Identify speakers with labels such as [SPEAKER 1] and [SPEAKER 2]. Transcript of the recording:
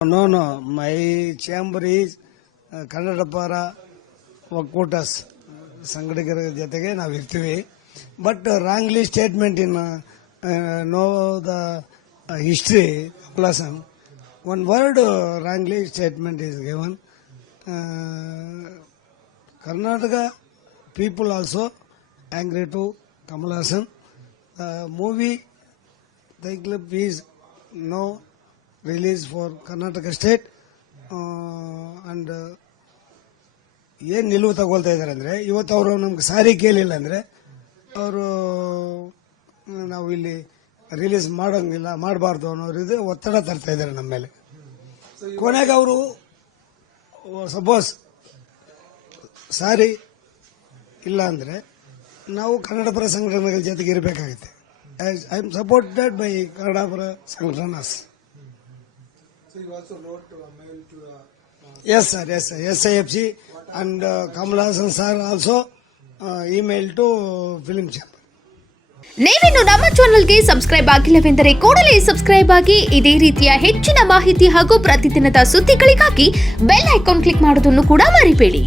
[SPEAKER 1] No no my chamber is Kannada ಪರ ಒಕ್ಕೂಟ ಸ- ಸಂಘಟಕರ ಜೊತೆಗೆ ನಾವು ಇರ್ತೀವಿ but wrongly statement in no the history plus one word wrongly statement is given Karnataka people also angry to Kamal Haasan movie the clip is no Karnataka state uh, and uh, ಏನ್ ನಿಲುವು ತಗೊಳ್ತಾ ಇದ್ದಾರೆ ಅಂದ್ರೆ ಇವತ್ತು ಅವರು ನಮ್ಗೆ ಸಾರಿ ಕೇಳಿಲ್ಲ ಅಂದ್ರೆ ಅವರು ನಾವು ಇಲ್ಲಿ ರಿಲೀಸ್ ಮಾಡೋಂಗಿಲ್ಲ ಮಾಡಬಾರ್ದು ಅನ್ನೋರು ಇದು ಒತ್ತಡ ತರ್ತಾ ಇದ್ದಾರೆ ನಮ್ಮ ಮೇಲೆ. ಕೊನೆಗೆ ಅವರು ಸಪೋಸ್ ಸಾರಿ ಇಲ್ಲ ಅಂದ್ರೆ ನಾವು ಕನ್ನಡ ಪರ ಸಂಘಟನೆಗಳ ಜೊತೆಗೆ ಇರಬೇಕಾಗುತ್ತೆ. I am supported by Kannada ಪರ ಸಂಘಟನಾಸ್
[SPEAKER 2] So you also wrote a mail to uh,
[SPEAKER 1] S sir S also I F to and Kamala Haasan sir also email to film chamber
[SPEAKER 3] ನೀವಿನ್ನು ನಮ್ಮ ಚಾನೆಲ್ಗೆ ಸಬ್ಸ್ಕ್ರೈಬ್ ಆಗಿಲ್ಲವೆಂದರೆ ಕೂಡಲೇ ಸಬ್ಸ್ಕ್ರೈಬ್ ಆಗಿ ಇದೇ ರೀತಿಯ ಹೆಚ್ಚಿನ ಮಾಹಿತಿ ಹಾಗೂ ಪ್ರತಿದಿನದ ಸುದ್ದಿಗಳಿಗಾಗಿ ಬೆಲ್ ಐಕಾನ್ ಕ್ಲಿಕ್ ಮಾಡೋದನ್ನು ಕೂಡ ಮರಿಬೇಡಿ.